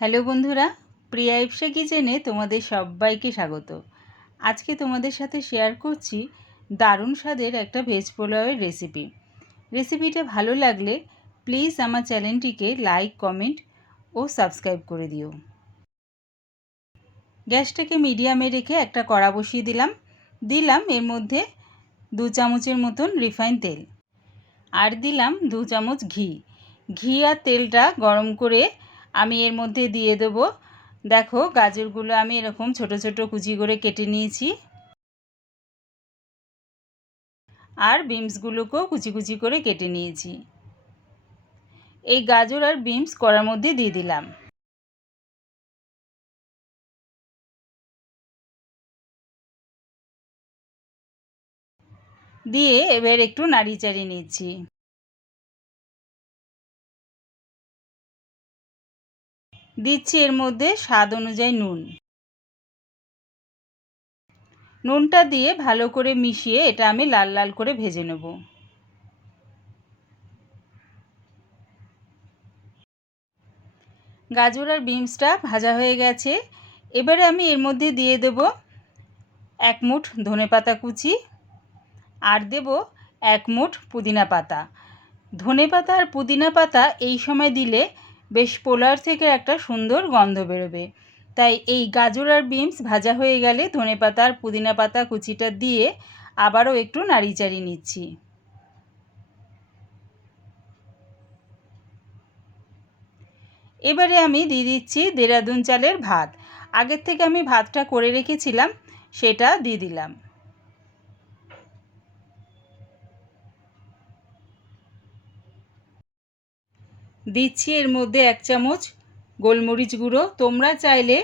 Hello বন্ধুরা, প্রিয়া ইপসা কিচেনে তোমাদের সবাইকে স্বাগত। আজকে তোমাদের সাথে শেয়ার করছি দারুণ স্বাদের একটা ভেজ পোলাওয়ের রেসিপিটা ভালো লাগলে প্লিজ আমার চ্যানেলটিকে লাইক, কমেন্ট ও সাবস্ক্রাইব করে দিও। গ্যাসটাকে মিডিয়ামে রেখে একটা কড়া বসিয়ে দিলাম এর মধ্যে 2 চামচের মতন রিফাইন তেল, আর দিলাম 2 চামচ ঘি আর তেলটা গরম করে আমি এর মধ্যে দিয়ে দেবো। দেখো, গাজরগুলো আমি এরকম ছোট ছোট কুচি করে কেটে নিয়েছি, আর বিনসগুলোকেও কুচি কুচি করে কেটে নিয়েছি। এই গাজর আর বিনস কড়ার মধ্যে দিয়ে দিলাম। দিয়ে এবার একটু নাড়ি চাড়িয়ে নিচ্ছি। দিচ্ছি এর মধ্যে স্বাদ অনুযায়ী নুনটা দিয়ে ভালো করে মিশিয়ে এটা আমি লাল লাল করে ভেজে নেব। গাজর আর বিনসটা ভাজা হয়ে গেছে। এবারে আমি এর মধ্যে দিয়ে দেব 1 মুঠ ধনেপাতা কুচি, আর দেব 1 মুঠ পুদিনা পাতা। ধনেপাতা আর পুদিনা পাতা এই সময় দিলে বেশ পোলাওর থেকে একটা সুন্দর গন্ধ বেরোবে। তাই এই গাজর আর বিনস ভাজা হয়ে গেলে ধনেপাতা আর পুদিনা পাতা কুচিটা দিয়ে আবারও একটু নাড়ি চাড়িয়ে নিচ্ছি। এবারে আমি দিয়ে দিচ্ছি দেরাদুন চালের ভাত। আগের থেকে আমি ভাতটা করে রেখেছিলাম, সেটা দিয়ে দিলাম। দিচ্ছি এর মধ্যে 1 চামচ গোলমরিচ গুঁড়ো। তোমরা চাইলে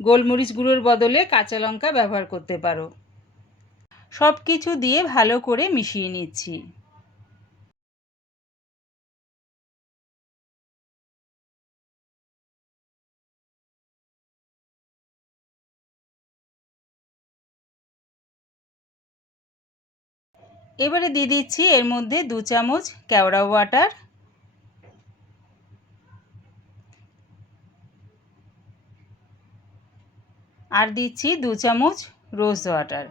গোলমরিচ গুঁড়োর বদলে কাঁচা লঙ্কা ব্যবহার করতে পারো। সব কিছু দিয়ে ভালো করে মিশিয়ে নিচ্ছি। এবারে দিয়ে দিচ্ছি এর মধ্যে 2 চামচ কেওড়া ওয়াটার, আর দিচ্ছি 2 চামচ রোজ ওয়াটার।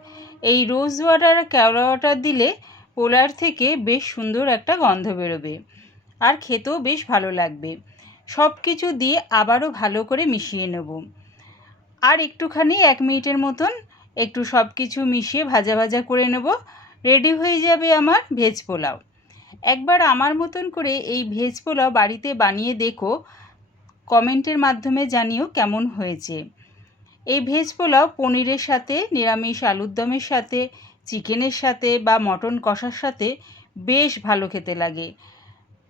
এই রোজ ওয়াটার আর কেওড়া ওয়াটার দিলে পোলার থেকে বেশ সুন্দর একটা গন্ধ বেরোবে, আর খেতেও বেশ ভালো লাগবে। সব কিছু দিয়ে আবারও ভালো করে মিশিয়ে নেব। আর একটুখানি 1 মিনিটের মতন একটু সব কিছু মিশিয়ে ভাজা ভাজা করে নেব। রেডি হয়ে যাবে আমার ভেজ পোলাও। একবার আমার মতন করে এই ভেজ পোলাও বাড়িতে বানিয়ে দেখো, কমেন্টের মাধ্যমে জানিও কেমন হয়েছে। এই ভেজ পোলাও পনিরের সাথে, নিরামিষ আলুর দমের সাথে, চিকেনের সাথে বা মটন কষার সাথে বেশ ভালো খেতে লাগে।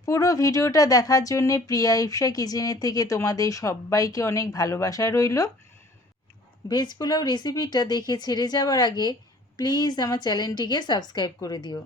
পুরো ভিডিওটা দেখার জন্যে প্রিয়া ইপসা কিচেনের থেকে তোমাদের সবাইকে অনেক ভালোবাসা রইল। ভেজ পোলাও রেসিপিটা দেখে ছেড়ে যাওয়ার আগে প্লিজ আমার চ্যানেলটিকে সাবস্ক্রাইব করে দিও।